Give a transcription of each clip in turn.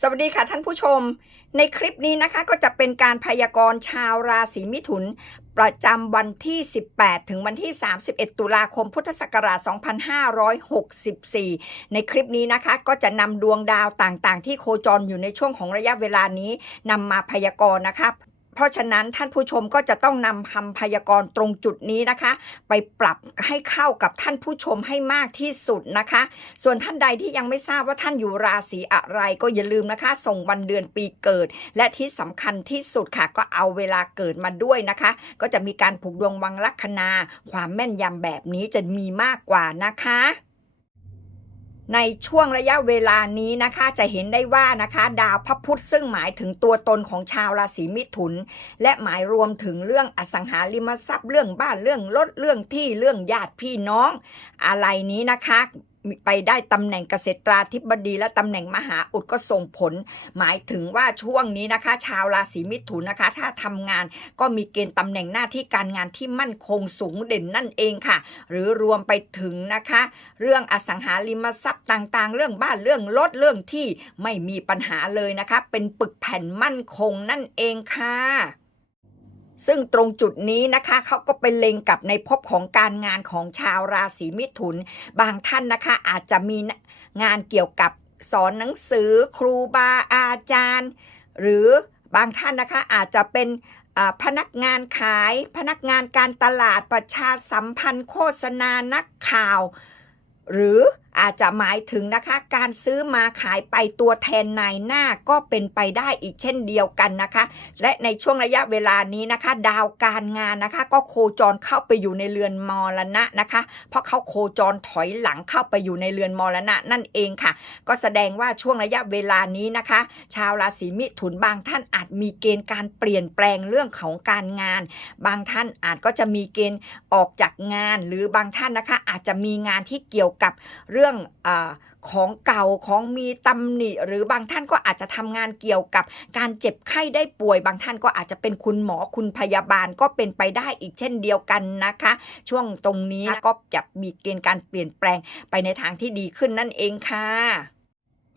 สวัสดีค่ะท่านผู้ชม ในคลิปนี้นะคะก็จะเป็นการพยากรณ์ชาวราศีมิถุน ประจำวันที่ 18 ถึงวันที่ 31 ตุลาคมพุทธศักราช 2564 ในคลิปนี้นะคะก็จะนำดวงดาวต่างๆ ที่โคจรอยู่ในช่วงของระยะเวลานี้นำมาพยากรณ์นะคะ เพราะฉะนั้นท่านผู้ชมก็จะต้องนำคำพยากรณ์ตรงจุดนี้นะคะ ไปปรับให้เข้ากับท่านผู้ชมให้มากที่สุดนะคะ ส่วนท่านใดที่ยังไม่ทราบว่าท่านอยู่ราศีอะไรก็อย่าลืมนะคะ ส่งวันเดือนปีเกิด และที่สำคัญที่สุดค่ะ ก็เอาเวลาเกิดมาด้วยนะคะ ก็จะมีการผูกดวงวังลัคนา ความแม่นยำแบบนี้จะมีมากกว่านะคะ ในช่วงระยะเวลานี้นะคะจะเห็นได้ว่านะคะ ดาวพระพุธซึ่งหมายถึงตัวตนของชาวราศีมิถุน และหมายรวมถึงเรื่องอสังหาริมทรัพย์เรื่องบ้านเรื่องรถเรื่องที่เรื่องญาติพี่น้อง อะไรนี้นะคะ ไปได้ตำแหน่งเกษตราธิบดีและตำแหน่งมหาอุดก็ส่งผล หมายถึงว่าช่วงนี้นะคะ ชาวราศีมิถุนนะคะ ถ้าทำงานก็มีเกณฑ์ตำแหน่งหน้าที่การงานที่มั่นคงสูงเด่นนั่นเองค่ะ หรือรวมไปถึงนะคะ เรื่องอสังหาริมทรัพย์ต่างๆ เรื่องบ้านเรื่องรถเรื่องที่ไม่มีปัญหาเลยนะคะ เป็นปึกแผ่นมั่นคงนั่นเองค่ะ ซึ่งตรงจุดนี้นะคะเขาก็ไปเล็งกับในภพของการงานของชาวราศีมิถุน บางท่านนะคะอาจจะมีงานเกี่ยวกับสอนหนังสือครูบาอาจารย์ หรือบางท่านนะคะอาจจะเป็นพนักงานขายพนักงานการตลาดประชาสัมพันธ์โฆษณานักข่าว หรือ อาจจะหมายถึงนะคะการซื้อมาขายไปตัวแทนนายหน้าก็เป็นไปได้อีกเช่นเดียวกันนะคะ และในช่วงระยะเวลานี้นะคะ ดาวการงานนะคะ ก็โคจรเข้าไปอยู่ในเรือนมรณะนะคะ เพราะเขาโคจรถอยหลังเข้าไปอยู่ในเรือนมรณะนั่นเองค่ะ ก็แสดงว่าช่วงระยะเวลานี้นะคะ ชาวราศีมิถุนบางท่านอาจมีเกณฑ์การเปลี่ยนแปลงเรื่องของการงาน บางท่านอาจก็จะมีเกณฑ์ออกจากงาน หรือบางท่านนะคะอาจจะมีงานที่เกี่ยวกับเรื่องื่อาของเก่าของมีตำหนิ หรือบางท่านก็อาจจะทำงานเกี่ยวกับการเจ็บไข้ได้ป่วย บางท่านก็อาจจะเป็นคุณหมอคุณพยาบาลก็เป็นไปได้อีกเช่นเดียวกันนะคะ ช่วงตรงนี้ก็จะมีเกณฑ์การเปลี่ยนแปลงไปในทางที่ดีขึ้นนั่นเองค่ะ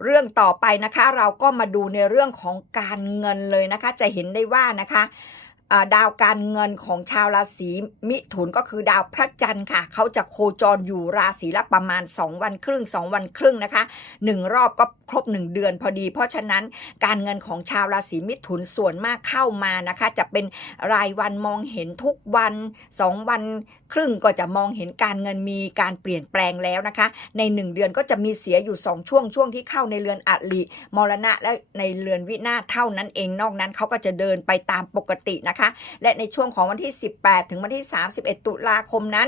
เรื่องต่อไปนะคะเราก็มาดูในเรื่องของการเงินเลยนะคะ จะเห็นได้ว่านะคะ ดาวการเงินของชาวราศีมิถุนก็คือดาวพระจันทร์ค่ะ เขาจะโคจรอยู่ราศีละประมาณ 2 วันครึ่ง 2 วันครึ่งนะคะ 1 รอบก็ครบ 1 เดือนพอดี เพราะฉะนั้นการเงินของชาวราศีมิถุนส่วนมากเข้ามานะคะ จะเป็นรายวันมองเห็นทุกวัน 2 วัน ครึ่งก็จะมองเห็นการเงินมีการเปลี่ยนแปลงแล้วนะคะ ใน 1 เดือนก็จะมีเสียอยู่ 2 ช่วงช่วงที่เข้าในเรือนอริมรณะและในเรือนวินาศเท่านั้นเองนอกนั้นเขาก็จะเดินไปตามปกตินะคะ และในช่วงของวันที่ 18 ถึงวันที่ 31 ตุลาคมนั้น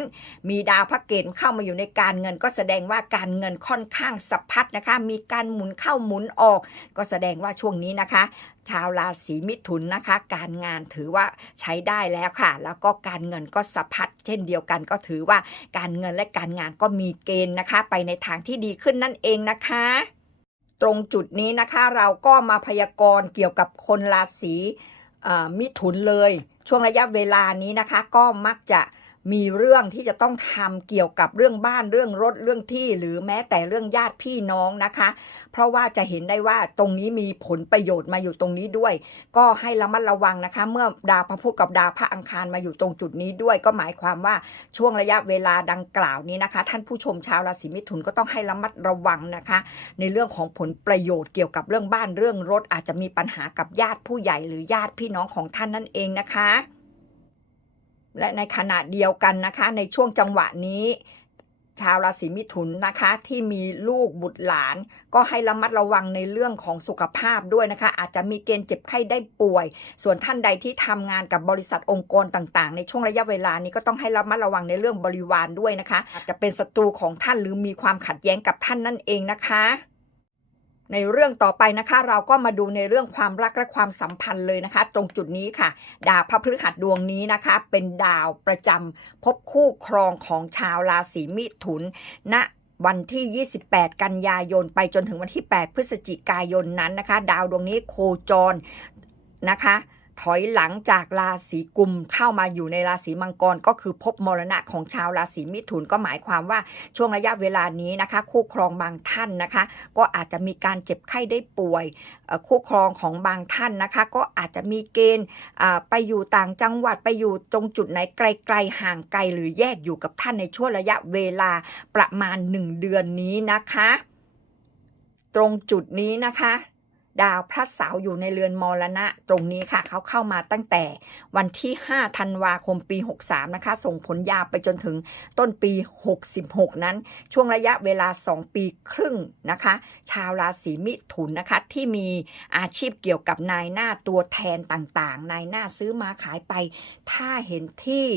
มีดาวพระเกตเข้ามาอยู่ในการเงิน ก็แสดงว่าการเงินค่อนข้างสะพัดนะคะ มีการหมุนเข้าหมุนออก ก็แสดงว่าช่วงนี้นะคะ ชาวราศีมิถุนนะคะ การงานถือว่าใช้ได้แล้วค่ะ แล้วก็การเงินก็สะพัดเช่นเดียวกันก็ถือว่าการเงินและการงานก็มีเกณฑ์นะคะ ไปในทางที่ดีขึ้นนั่นเองนะคะตรงจุดนี้นะคะเราก็มาพยากรณ์เกี่ยวกับคนราศีมิถุนเลย ช่วงระยะเวลานี้นะคะ ก็มักจะ มีเรื่องที่จะต้องทำเกี่ยวกับเรื่องบ้านเรื่องรถเรื่องที่ หรือแม้แต่เรื่องญาติพี่น้องนะคะ เพราะว่าจะเห็นได้ว่าตรงนี้มีผลประโยชน์มาอยู่ตรงนี้ด้วย ก็ให้ระมัดระวังนะคะ เมื่อดาวพระพุธกับดาวพระอังคารมาอยู่ตรงจุดนี้ด้วย ก็หมายความว่าช่วงระยะเวลาดังกล่าวนี้นะคะ ท่านผู้ชมชาวราศีมิถุนก็ต้องให้ระมัดระวังนะคะ ในเรื่องของผลประโยชน์เกี่ยวกับเรื่องบ้านเรื่องรถอาจจะมีปัญหากับญาติผู้ใหญ่หรือญาติพี่น้องของท่านนั่นเองนะคะ และในขณะเดียวกันนะคะ ในช่วงจังหวะนี้ ชาวราศีมิถุนนะคะ ที่มีลูกบุตรหลาน ก็ให้ระมัดระวังในเรื่องของสุขภาพด้วยนะคะ อาจจะมีเกณฑ์เจ็บไข้ได้ป่วย ส่วนท่านใดที่ทำงานกับบริษัทองค์กรต่างๆ ในช่วงระยะเวลานี้ก็ต้องให้ระมัดระวังในเรื่องบริวารด้วยนะคะอาจจะเป็นศัตรูของท่านหรือมีความขัดแย้งกับท่านนั่นเองนะคะ ในเรื่องต่อไปนะคะ เราก็มาดูในเรื่องความรักและความสัมพันธ์เลยนะคะ ตรงจุดนี้ค่ะ ดาวพระพฤหัสดวงนี้นะคะ เป็นดาวประจำพบคู่ครองของชาวราศีมิถุนณวันที่ 28 กันยายน ไปจนถึงวันที่ 8 พฤศจิกายนนั้นนะคะ ดาวดวงนี้โคจรนะคะ ถอยหลังจากราศีกุมเข้ามาอยู่ในราศีมังกรก็คือพบมรณะของชาวราศีมิถุนก็หมายความว่าช่วงระยะเวลานี้นะคะ คู่ครองบางท่านนะคะ ก็อาจจะมีการเจ็บไข้ได้ป่วย คู่ครองของบางท่านนะคะ ก็อาจจะมีเกณฑ์ไปอยู่ต่างจังหวัดไปอยู่ตรงจุดไหนไกลๆห่างไกลหรือแยกอยู่กับท่านในช่วงระยะเวลาประมาณ 1 เดือนนี้นะคะ ตรงจุดนี้นะคะ ดาวพระเสาอยู่ในเรือนมรณะตรงนี้ค่ะ เขาเข้ามาตั้งแต่วันที่ 5 ธันวาคมปี 63 นะคะ ส่งผลยาวไปจนถึงต้นปี 66 นั้น ช่วงระยะเวลา 2 ปีครึ่งนะคะ ชาวราศีมิถุนนะคะ ที่มีอาชีพเกี่ยวกับนายหน้าตัวแทนต่างๆ นายหน้าซื้อมาขายไป ถ้าเห็นที่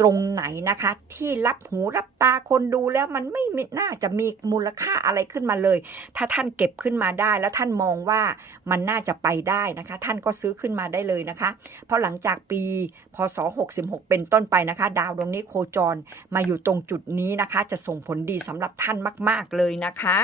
ตรงไหนนะคะ ที่รับหูรับตาคนดูแล้วมันไม่น่าจะมีมูลค่าอะไรขึ้นมาเลย ถ้าท่านเก็บขึ้นมาได้ แล้วท่านมองว่ามันน่าจะไปได้นะคะ ท่านก็ซื้อขึ้นมาได้เลยนะคะ เพราะหลังจากปีพศ66 เป็นต้นไปนะคะ ดาวดวงนี้โคจรมาอยู่ตรงจุดนี้นะคะ จะส่งผลดีสำหรับท่านมาก ๆเลยนะคะ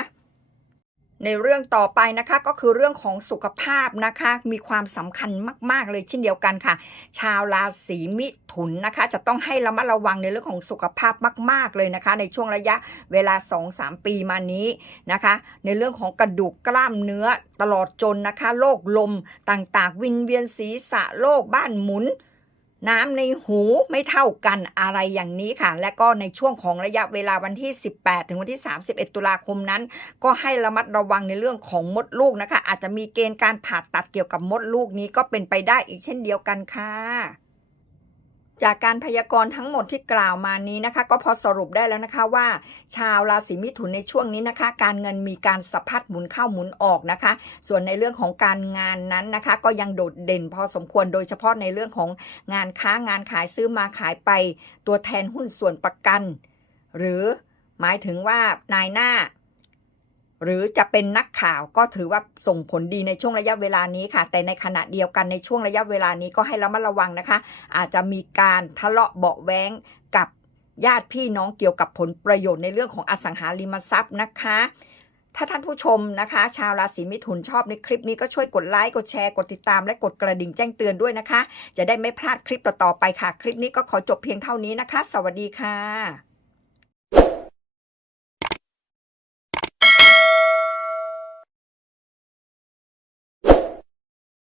ในเรื่องต่อไปนะคะก็คือเรื่องของสุขภาพนะคะ มีความสำคัญมาก ๆ เลยเช่นเดียวกันค่ะ ชาวราศีมิถุนนะคะ จะต้องให้ระมัดระวังในเรื่องของสุขภาพมาก ๆ เลยนะคะ ในช่วงระยะเวลา 2-3 ปีมานี้นะคะ ในเรื่องของกระดูกกล้ามเนื้อตลอดจนนะคะโรคลมต่างๆ วินเวียนศีรษะโรคบ้านหมุน น้ำในหูไม่เท่ากันอะไรอย่างนี้ค่ะ และก็ในช่วงของระยะเวลาวันที่ 18 ถึงวันที่ 31 ตุลาคมนั้น ก็ให้ระมัดระวังในเรื่องของมดลูกนะคะ อาจจะมีเกณฑ์การผ่าตัดเกี่ยวกับมดลูกนี้ก็เป็นไปได้อีกเช่นเดียวกันค่ะ จากการพยากรณ์ทั้งหมดที่กล่าวมานี้นะคะ ก็พอสรุปได้แล้วนะคะว่า ชาวราศีมิถุนในช่วงนี้นะคะ การเงินมีการสะพัดหมุนเข้าหมุนออกนะคะ ส่วนในเรื่องของการงานนั้นนะคะ ก็ยังโดดเด่นพอสมควรโดยเฉพาะในเรื่องของงานค้างานขายซื้อมาขายไป ตัวแทนหุ้นส่วนประกัน หรือหมายถึงว่านายหน้า หรือจะเป็นนักข่าวก็ถือว่าส่งผลดีในช่วงระยะเวลานี้ค่ะ แต่ในขณะเดียวกันในช่วงระยะเวลานี้ก็ให้ระมัดระวังนะคะ อาจจะมีการทะเลาะเบาแว้งกับญาติพี่น้องเกี่ยวกับผลประโยชน์ในเรื่องของอสังหาริมทรัพย์นะคะ ถ้าท่านผู้ชมนะคะ ชาวราศีมิถุนชอบในคลิปนี้ก็ช่วยกดไลค์กดแชร์กดติดตาม และกดกระดิ่งแจ้งเตือนด้วยนะคะ จะได้ไม่พลาดคลิปต่อๆไปค่ะ คลิปนี้ก็ขอจบเพียงเท่านี้นะคะ สวัสดีค่ะ